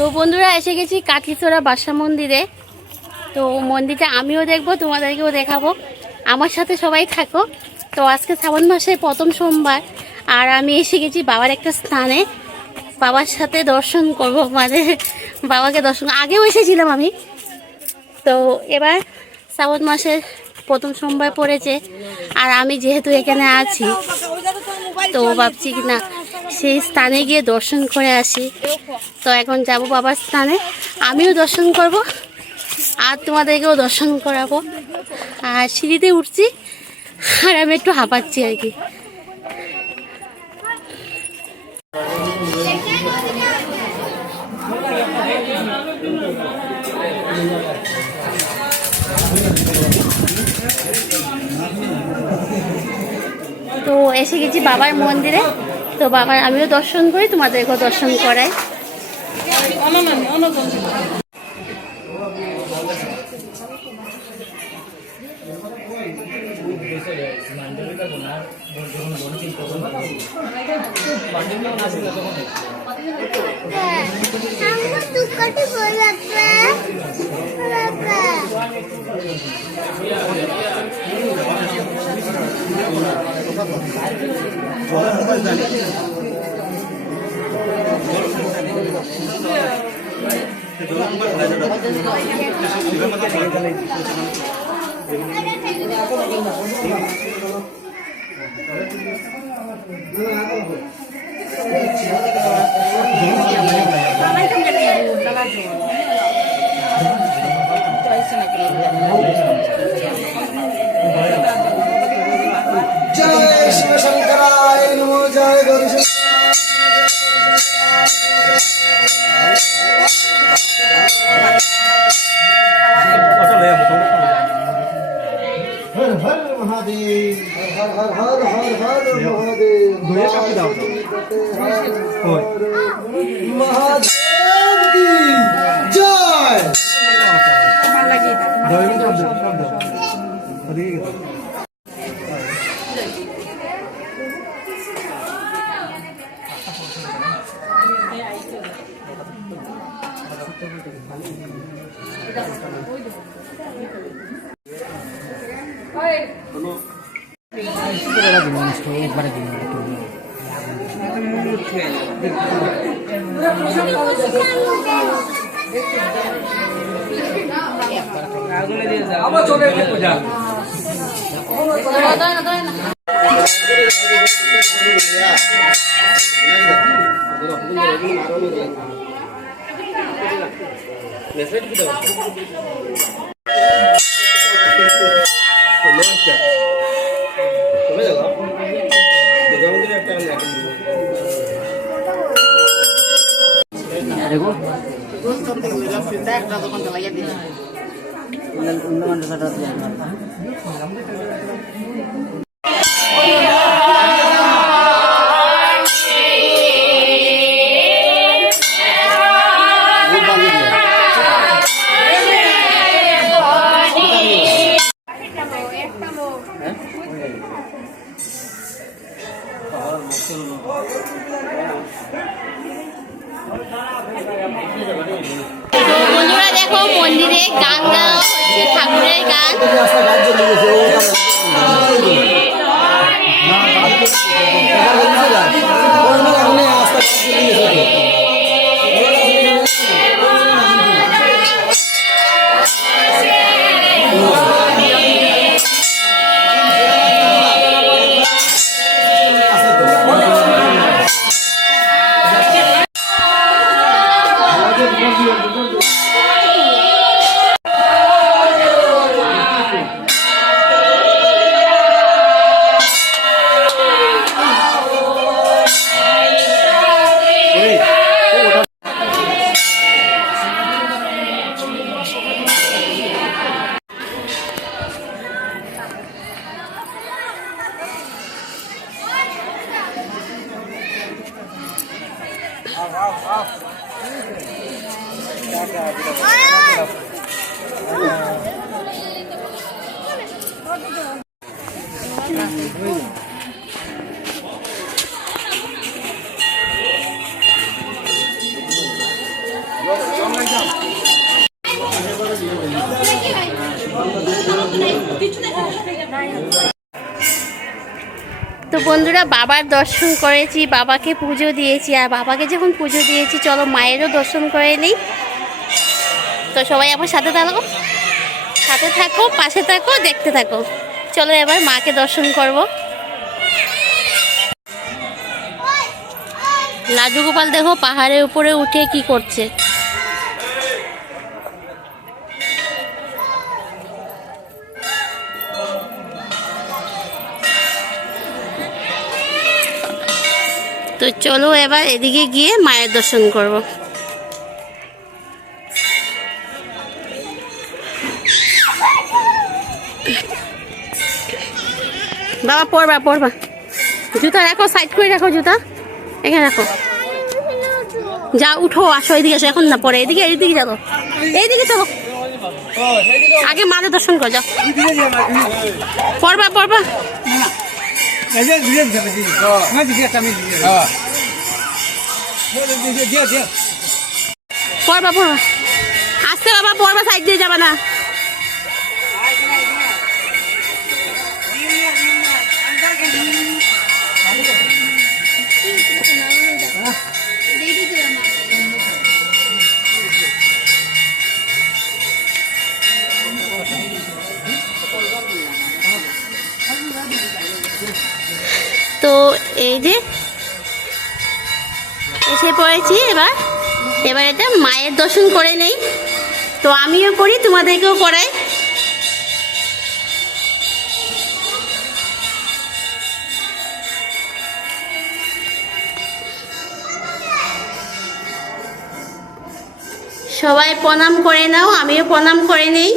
তো বন্ধুরা এসে গেছি কাটলিছড়া বাসা মন্দিরে। তো মন্দিরটা আমিও দেখবো, তোমাদেরকেও দেখাবো, আমার সাথে সবাই থাকো। তো আজকে শ্রাবণ মাসের প্রথম সোমবার, আর আমি এসে গেছি বাবার একটা স্থানে। বাবার সাথে দর্শন করব, মানে বাবাকে দর্শন, আগেও এসেছিলাম আমি। তো এবার শ্রাবণ মাসের প্রথম সোমবার পড়েছে, আর আমি যেহেতু এখানে আছি তো ভাবছি কি না সেই স্থানে গিয়ে দর্শন করে আসি। তো এখন যাব বাবার স্থানে, আমিও দর্শন করব আর তোমাদেরকেও দর্শন করাবো। আর সিঁড়িতে উঠছি আর আমি একটু হাঁপাচ্ছি আর কি। তো এসে গেছি বাবার মন্দিরে। তো বাবার আমিও দর্শন করি, তোমাদেরকেও দর্শন করাই। जय शिव शंकराय नमो जय गौरी हर हर महादेव हर हर हर हर हर महादेव महादेव की जय। বন্ধুরা দেখো মন্দিরে গান গাওয়া হচ্ছে, ঠাকুরের গান। তো বন্ধুরা বাবার দর্শন করেছি, বাবাকে পুজো দিয়েছি, আর বাবাকে যখন পুজো দিয়েছি চলো মায়েরও দর্শন করে নিই। তো সবাই আমার সাথে থাকো, পাশে থাকো, দেখতে থাকো। চলো এবার মাকে দর্শন করব। লাজু গোপাল দেখো পাহাড়ের উপরে উঠে কি করছে। তো চলো এবার এদিকে গিয়ে মায়ের দর্শন করব। বাবা পড়বা জুতা রাখো, সাইড করে রাখো, জুতা এখানে রাখো। যা উঠো, আসো এদিকে আসো, এখন না পরে এইদিকে চলো, এইদিকে চলো, আগে মায়ের দর্শন কর, যাও পড়বা। পড়বা আস্তে বাবা, পড়বা, সাইড দিয়ে যাবা না। তো এই যে এসে পড়েছি, এবার এটা মায়ের দর্শন করে নেই। তো আমিও করি, তোমাদেরকেও করাই। সবাই প্রণাম করে নাও, আমিও প্রণাম করে নেই।